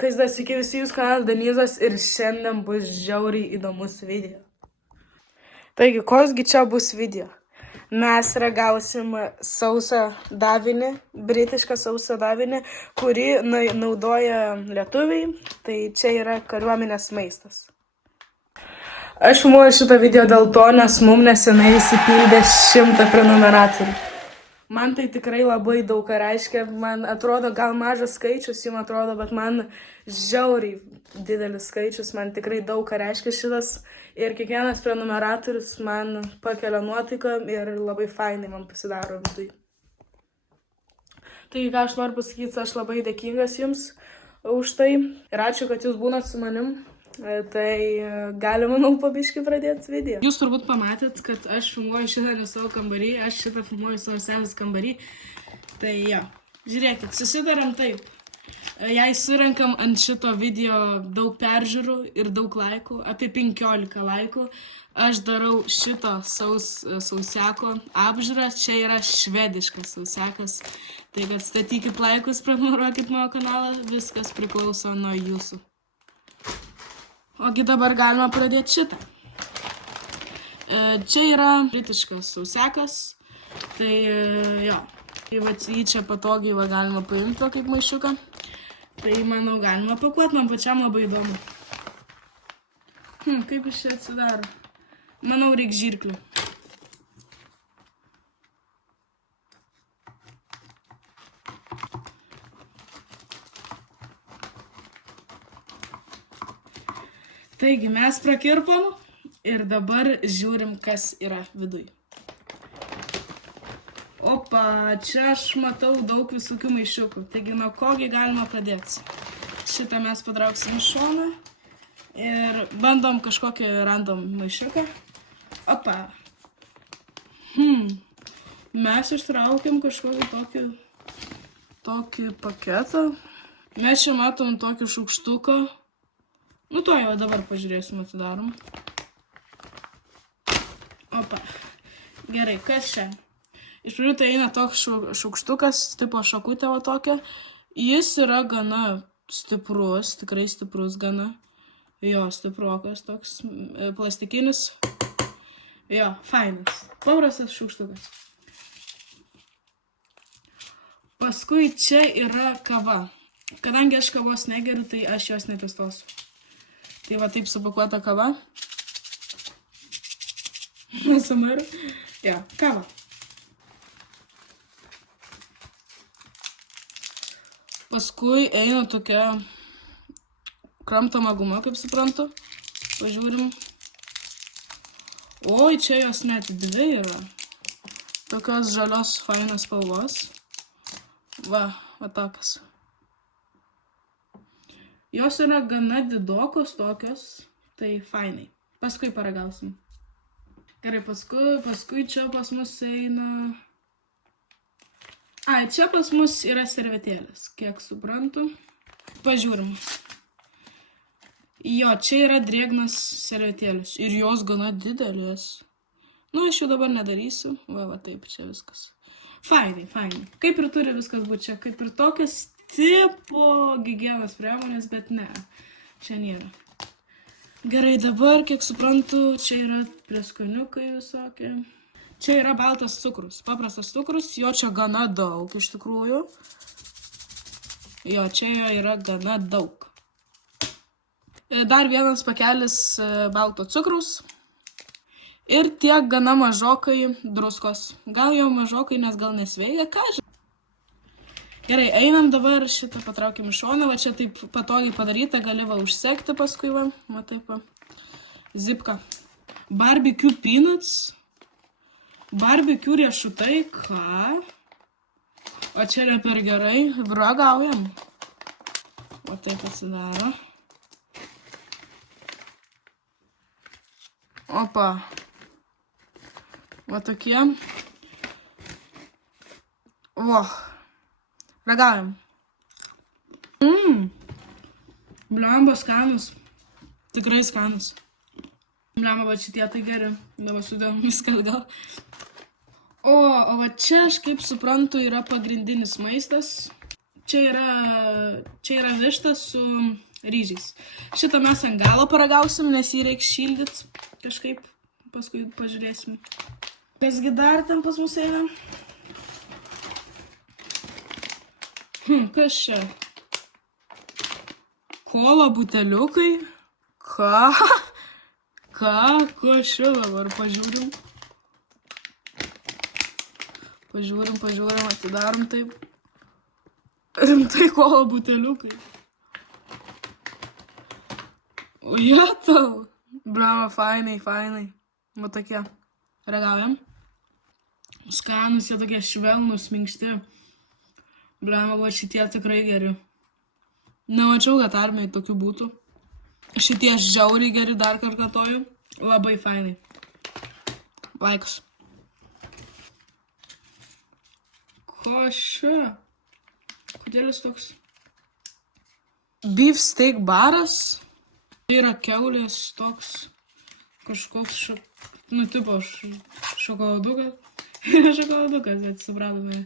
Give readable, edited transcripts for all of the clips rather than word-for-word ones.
Kas dar sveiki visi, jūs kanalas Danizas ir šiandien bus žiauriai įdomus video. Taigi, kosgi čia bus video? Mes ragausim sausą davinį, britišką sausą davinį, kurį naudoja lietuviai. Tai čia yra kariuomenės maistas. Aš filmuoju šitą video dėl to, nes mums nesenai įsipildė 100 prenumeratorių. Man tai tikrai labai daug ką reiškia, man atrodo gal mažas skaičius, jums atrodo, bet man žiauriai didelis skaičius, man tikrai daug ką reiškia šitas ir kiekvienas prenumeratorius man pakelia nuotaiką ir labai fainai man pasidaro vidui. Tai ką aš noriu pasakyti, aš labai dėkingas jums už tai ir ačiū, kad jūs būnat su manim. Tai galima, manau, pabiškai pradėti video. Jūs turbūt pamatėt, kad aš filmuoju šitą ne savo kambarį, aš šitą filmuoju savo sesės kambarį. Tai jo, žiūrėkit, susidaram taip. Jei surenkam ant šito video daug peržiūrų ir daug laikų, apie 15 laikų, aš darau šito sausiako apžiūrą. Čia yra švediškas sausiakas. Tai kad statykit laikus, prenumeruokit mano kanalą, viskas priklauso nuo jūsų. Ogi dabar galima pradėti šitą. Čia yra britiškas sausiakas. Tai jo. Tai va, jį čia patogiai va, galima paimti kaip maišiuką. Tai manau galima pakuoti, man pačiam labai įdomu. Kaip iš čia atsidaro? Manau reik žirklių. Taigi mes prakirpom ir dabar žiūrim, kas yra viduj. Opa, čia aš matau daug visokių maišiukų. Taigi nuo kogi galima pradėti. Šitą mes patrauksim į šoną ir bandom kažkokį random maišiuką. Opa. Mes ištraukiam kažkokį tokį paketą. Mes čia matom tokį šaukštuką. Nu to jau dabar pažiūrėsim, atidarom. Opa. Gerai, kas čia? Iš pradžių tai eina toks šaukštukas, tipo šakutė va tokia. Jis yra gana stiprus, tikrai stiprus gana. Jo, stipruokas toks, plastikinis. Jo, fainas. Paprastas šaukštukas. Paskui čia yra kava. Kadangi aš kavos negeriu, tai aš jos nepistosiu. Tai va taip supakuota kava. Nesamaru. Jo, kava. Paskui eina tokia kramtoma guma, kaip suprantu. Pažiūrim. Oi, čia jos net dvi yra. Tokios žalios fainos spalvos. Va tokios. Jos yra gana didokos tokios, tai fainai. Paskui paragausim. Gerai, paskui čia pas mus eina... Ai, čia pas mus yra servetėlės, kiek suprantu. Pažiūrim. Jo, čia yra drėgnas servetėlės ir jos gana didelės. Nu, aš jau dabar nedarysiu. Va, taip, čia viskas. Fainai. Kaip ir turi viskas būti čia, kaip ir tokias tipo higienos priemonės, bet ne, čia nėra. Gerai, dabar, kiek suprantu, čia yra prieskoniukai visokie. Čia yra baltas cukrus, paprastas cukrus, jo čia gana daug iš tikrųjų. Jo, čia jo yra gana daug. Dar vienas pakelis balto cukrus. Ir tiek gana mažokai druskos. Gal jau mažokai, nes gal nesveikia, ką žinai. Gerai, einam dabar, šitą patraukim į šoną, va čia taip patogiai padaryta, gali va užsekti paskui va taip va. Zipka. Barbecue peanuts. Barbecue riešutai, ką? O čia yra per gerai, vragaujam. O taip atsidaro. Opa. Va tokie. Ragaujam. Blemba skanus. Tikrai skanus. Blemba, va šitie tai geri. Dabar sudėjom viską gal. O va čia, aš kaip suprantu, yra pagrindinis maistas. Čia yra višta su ryžiais. Šitą mes ant galo paragausim, nes jį reiks šildyt kažkaip. Paskui pažiūrėsim. Kasgi dar ten pas mus eina? Kas čia? Kola buteliukai? Ką? Ko čia dabar? Pažiūrim. Pažiūrim, atidarom taip. Rimtai kola buteliukai. O jetau. Bravo, fainai. Va tokie. Ragaujam. Skanus, jie tokie švelnus, minkšti. Bravo, va šitie tikrai geri. Nemačiau, kad armijai tokių būtų. Šitie žiauriai geri, dar kartoju. Labai fainai. Laikus. Ko čia? Kodėl jis toks? Beef steak baras. Tai yra kiaulės toks kažkoks tipo šokoladukas. Šokoladukas, bet supratome.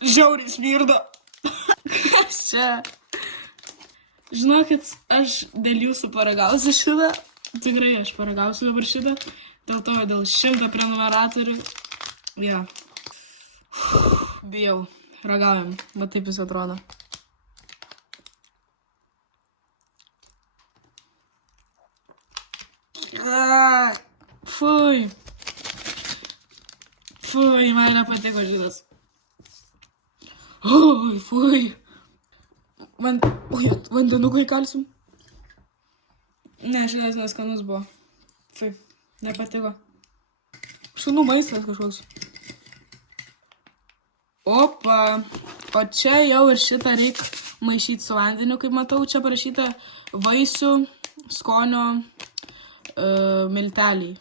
Žiauriai smirda. Kas čia? Žinokit, aš dėl jūsų paragausiu šitą. Tikrai aš paragausiu dabar šitą. Dėl to, dėl 100 prenumeratorių. Ja. Bijau. Ragaujam. Va taip jis atrodo. Fui. Man nepatiko šitas. Fui. Vandenukai kalsim. Ne, šitas neskanus buvo. Fui. Nepatiko. Šunų maistas kažkoks. Opa. O čia jau ir šitą reik maišyti su vandeniu, kaip matau. Čia parašyta vaisių skonio milteliai.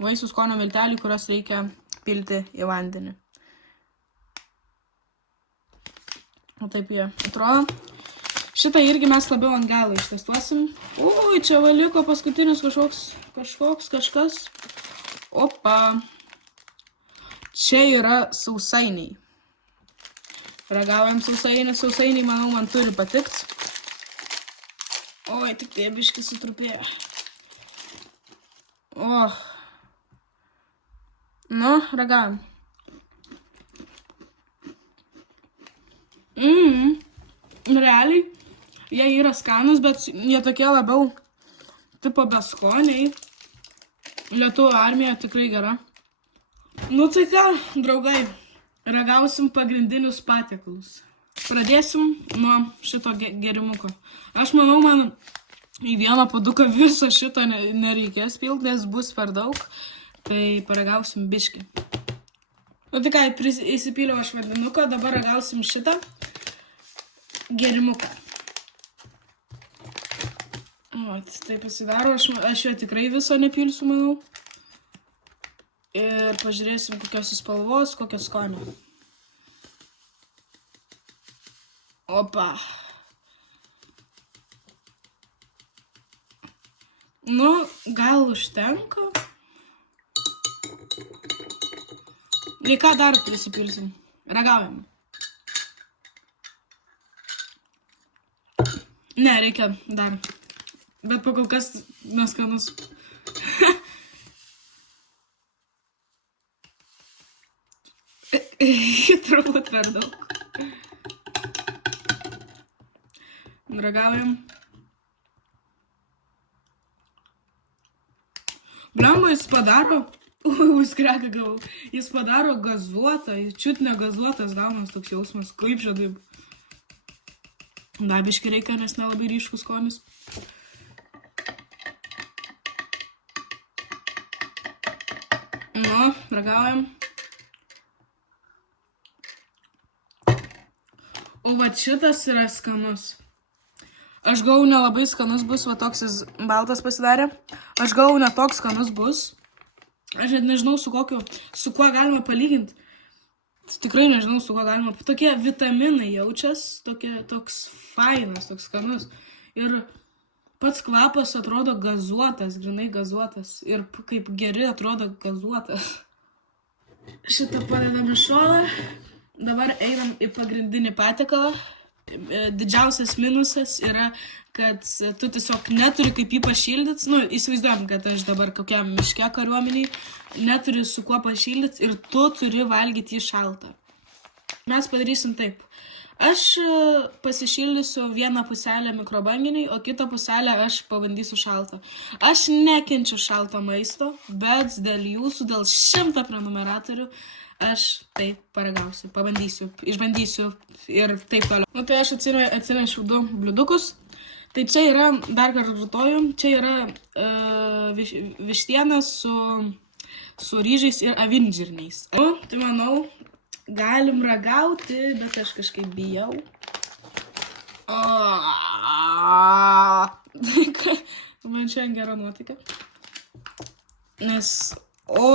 Vaisių skonio milteliai, kurios reikia pilti į vandenį. O taip jie atrodo. Šitą irgi mes labiau ant galo ištestuosim. Ui, čia va liko paskutinis kažkas. Opa. Čia yra sausainiai. Ragaujam sausainiai, manau, man turi patikt. Oi, tik tai biškį sutrupėjo. Nu, ragaujam. Realiai, jie yra skanus, bet jie tokie labiau tipo beskoniai. Lietuvių armija tikrai gera. Nu tai ką, draugai. Ragausim pagrindinius patiekalus. Pradėsim nuo šito gerimuko. Aš manau, man į vieną puoduką viso šito nereikės pilti, nes bus per daug. Tai paragausim biškį. Nu tai ką, įsipyliau aš vandenuką, dabar ragausim šitą gerimuką. O, tai pasidaro, aš jo tikrai viso nepilsiu, manau. Ir pažiūrėsim, kokios spalvos, kokios skonio. Opa. Nu, gal užtenka. Ir ką dar prisipirsim? Ragaujam. Ne, reikia dar. Bet pakol kas neskanus. Turbūt per daug. Ragaujam. Blemba, jis padaro. Skreką gavau. Jis padaro gazuotą. Čiut negazuotas gaunas toks jausmas. Kaip čia taip. Dabiškai reikia, nes nelabai ryškus skonis. Nu, ragaujam. O va šitas yra skanus. Aš galvoju, nelabai skanus bus, va toks jis baltas pasidarė. Aš galvoju, netoks skanus bus. Aš net nežinau, su kuo galima palyginti. Tikrai nežinau, su kuo galima. Tokie vitaminai jaučias, toks fainas, toks skanus. Ir pats kvapas atrodo gazuotas, grinai gazuotas. Ir kaip geri atrodo gazuotas. Šitą padedam į šoną. Dabar einam į pagrindinį patiekalą. Didžiausias minusas yra, kad tu tiesiog neturi kaip jį pašildyti. Nu, įsivaizduojam, kad aš dabar kokiam miške kariuomeniai neturi su kuo pašildyti ir tu turi valgyti jį šaltą. Mes padarysim taip. Aš pasišildysiu vieną puselę mikrobanginiai, o kitą puselę aš pabandysiu šaltą. Aš nekenčiu šalto maisto, bet dėl jūsų, dėl 100 prenumeratorių, aš tai paragausiu, pabandysiu, išbandysiu ir taip toliau. Nu tai aš atsinešiau 2 bliudukus. Tai čia yra, dar kartą kartoju, čia yra vištiena su ryžiais ir avinžirniais. O, tai manau, galim ragauti, bet aš kažkaip bijau. Man šiandien gera nuotaika. Nes,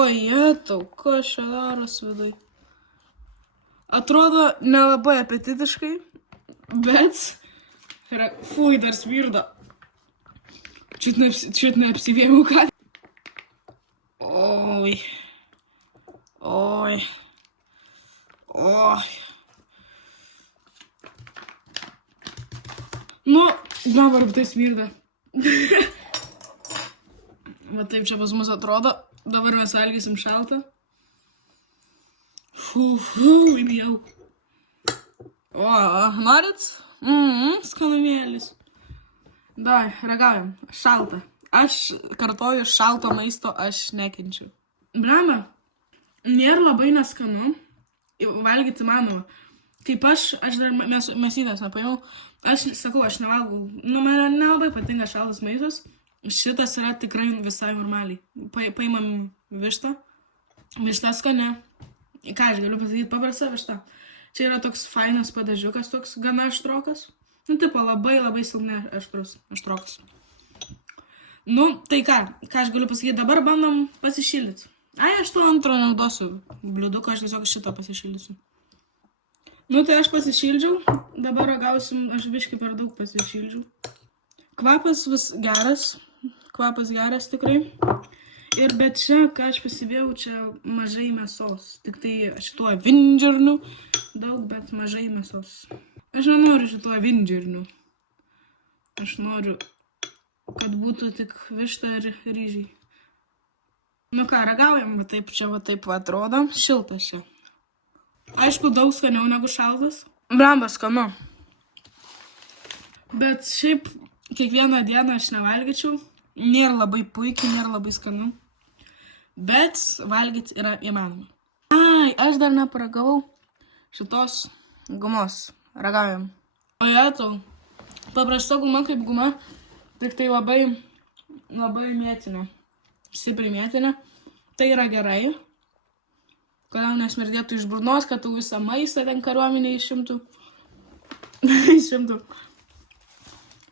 jetau, kas čia daros viduj. Atrodo nelabai apetitiškai, bet fui, dar svirda. Čiut neapsivėmiau, ką. Nu, dabar tai smirda. Va taip čia pas mus atrodo. Dabar mes valgysim šaltą. Bijau. Norit? Skanumėlis. Davai, ragaujam. Šaltą. Aš kartoju, šalto maisto aš nekenčiu. Blemba, nėra labai neskanu. Valgyti manoma. Kaip aš dar mėsytės nepaėmiau, aš sakau, aš nevalgau, man nelabai patinka šaltas maistas, šitas yra tikrai visai normaliai. Paimam vištą, višta skane, ką aš galiu pasakyti, paprasta višta. Čia yra toks fainas padažiukas, toks gana aštrokas, nu tipo labai silpnai aštrokas. Nu, tai ką aš galiu pasakyti, dabar bandom pasišildyti. Aš to antro naudosiu bliuduką, aš tiesiog šitą pasišildysiu. Nu, tai aš pasišildžiau, dabar ragausim, aš biškai per daug pasišildžiau. Kvapas geras tikrai. Ir bet čia, ką aš pasibėjau, čia mažai mėsos. Tik tai šituo avinžirniu daug, bet mažai mėsos. Aš nenoriu šituo avinžirniu. Aš noriu, kad būtų tik višta ir ryžiai. Nu ką, ragaujam, va taip atrodo, šiltas čia. Aišku, daug skaniau negu šaltas. Blemba, skanu. Bet šiaip kiekvieną dieną aš nevalgyčiau. Nėra labai puikiai, nėra labai skanu. Bet valgyti yra įmanoma. Aš dar neparagavau šitos gumos. Ragaujam. Jetau. Paprasta guma kaip guma, tik tai labai mėtinė. Stipriai mėtinė. Tai yra gerai. Kodėl nesmirdėtų iš burnos, kad tu visą maistą ten kariuomeniai išimtų.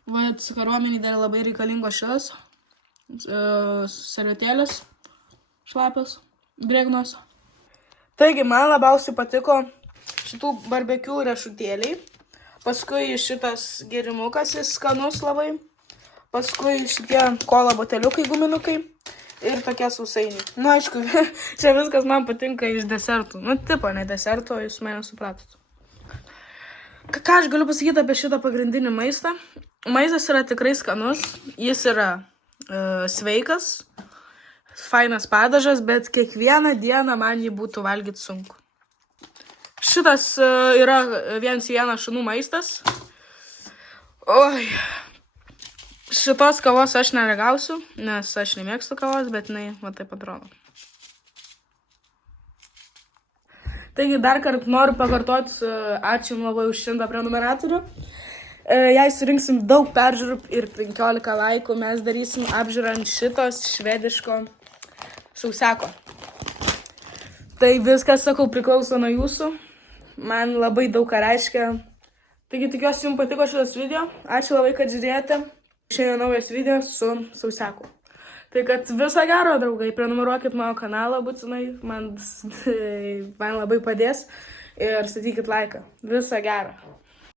Vat kariuomeniai dar labai reikalingos šitas. Servetėlės. Šlapios. Drėgnos. Taigi, man labiausiai patiko šitų barbekių riešutėliai. Paskui šitas gėrimukas, jis skanus labai. Paskui šitie kola boteliukai guminukai. Ir tokie sausainiai. Nu, aišku, čia viskas man patinka iš desertų. Nu, tipo, ne deserto, jūs mane supratot. Ką aš galiu pasakyti apie šitą pagrindinį maistą? Maistas yra tikrai skanus. Jis yra sveikas, fainas padažas, bet kiekvieną dieną man jį būtų valgyti sunku. Šitas yra 1:1 šunų maistas. Šitos kavos aš neragausiu, nes aš nemėgstu kavos, bet jinai va taip atrodo. Taigi dar kartą noriu pakartoti, ačiū labai už 100 prenumeratorių. Jei surinksim daug peržiūrų ir 15 laikų, mes darysim apžiūrant šitos švediško sausiako. Tai viskas, sakau, priklauso nuo jūsų. Man labai daug ką reiškia. Taigi tikiuosi jums patiko šitas video. Ačiū labai, kad žiūrėjote. Šiandien naujas video su sausiaku. Tai kad viso gero, draugai, prenumeruokit mano kanalą būtinai, man labai padės ir statykit laiką. Viso gero.